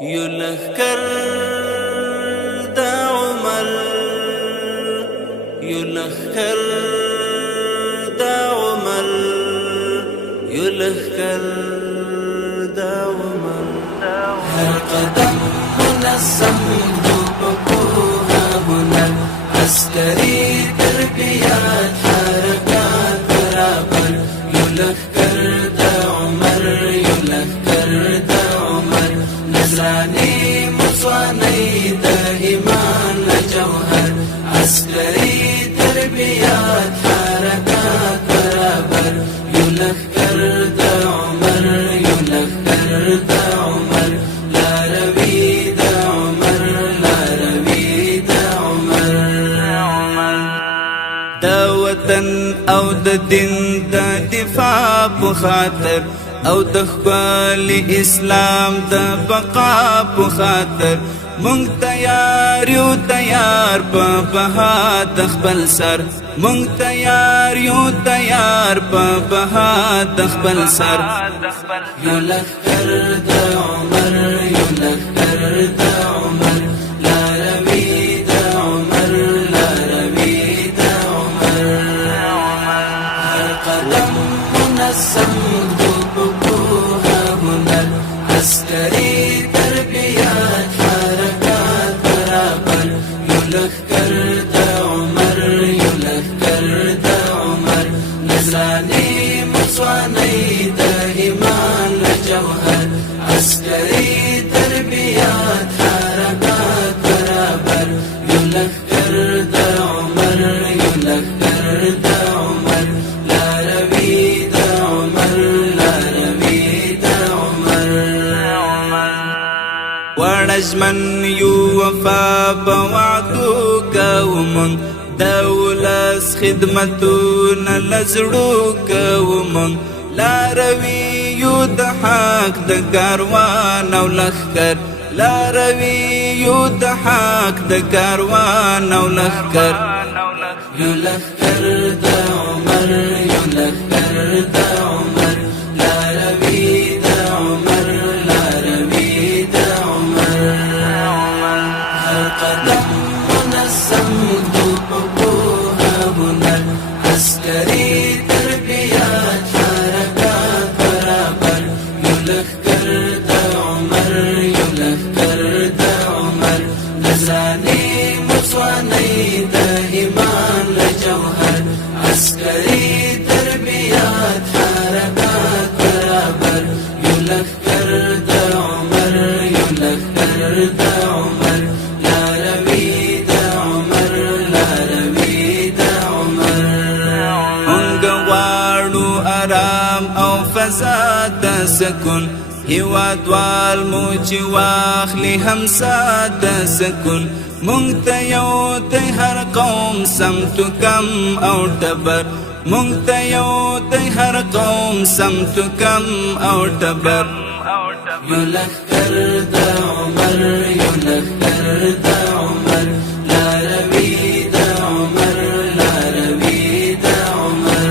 يلخكر دا عمر يلخكر دا عمر يلخكر دا عمر هر قدم منظم دوبکوها هنر عسکری تربیات حرکات برابر یلخکر دا عمر یلخکر دا عمر نزرانی مصوانی دا ایمان جوهر عسکری تربیات حرکات برابر یلخکر دا عمر یلخکر دا عمر لا روی دا عمر لا روی دا عمر دا وطن او د دین د دفاع په خاطر او د خپل اسلام د بقا په خاطر مونږ تیار یو تیار په بها د خپل سر مونږ تیار یو تیار په بها د خپل سر یلخکر دا عمر یلخکر دا عمر لا روی دا عمر لا روی دا عمر هر قدم منظم دوبکوها هنر عسکری تربیات حرکات برابر یلخکر دا عمر یلخکر دا عمر نزرانی مصوانی دا ایمان جوهر عسکری تربیات حرکات برابر یلخکر دا عمر یلخکر دا عمر لا روی دا عمر لا روی دا عمر ورجمن یو وفا بوعدو کومن دولس خدمتون لزړو کومن لا روی یو د حق د کاروان او لخر لا روی یو د حق د کاروان او لخر یلخکر دا عمر یلخکر دا عمر لا روی دا عمر لا روی دا عمر هر قدم منظم دوبکوها هنر عسکری تربیات حرکات برابر یلخکر دا عمر یلخکر دا عمر نزرانی مصوانی دا ایمان جوهر عسکری تربیات حرکات برابر یلخکر دا عمر یلخکر دا عمر لا روی دا عمر لا روی دا عمر مونږ غواړو آرام او فضا د سکون هیوادوال مو چې واخلي همسا د سکون مونږ ته یو د هر قوم سمت کم او ټبر مونږ ته یو د هر قوم سمت کم او ټبر یلخکر دا عمر یلخکر دا عمر لا روی دا عمر لا روی دا عمر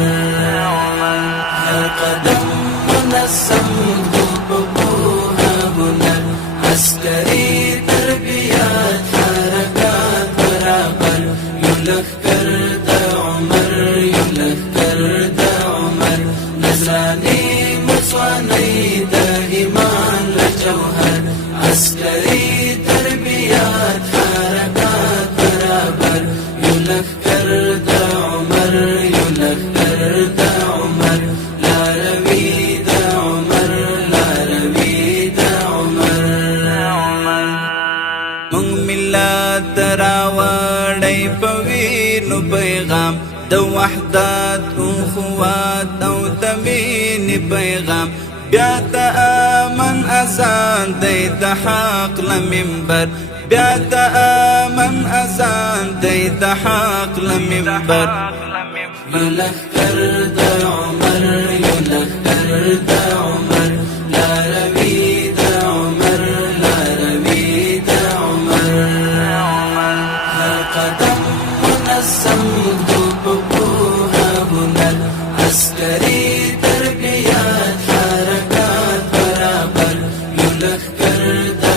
هر قدم منظم دوبکوها هنر عسکری تربیات حرکات برابر یلخکر دا عمر یلخکر دا عمر نزرانی مصوانی دا ایمان جوهر عسکری تربیات حرکات برابر یلخکر دا عمر یلخکر دا عمر لا روی دا عمر لا روی دا عمر مونږ ملت راوړی په وینو پیغام د وحدت اخوات او د مینې پیغام بیا د امن اذان دی د حق له منبر بیا د امن اذان دی د حق له منبر یلخکر دا عمر یلخکر دا عمر لا روی دا عمر لا روی دا عمر هر قدم منظم دوبکوها هنر عسکری تربیات حرکات برابر یلخکر دا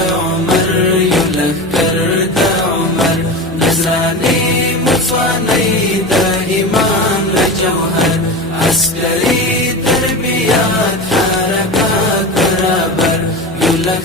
مصواني دا إيمان لجوهر عسكري تربيات حركات برابر يلخ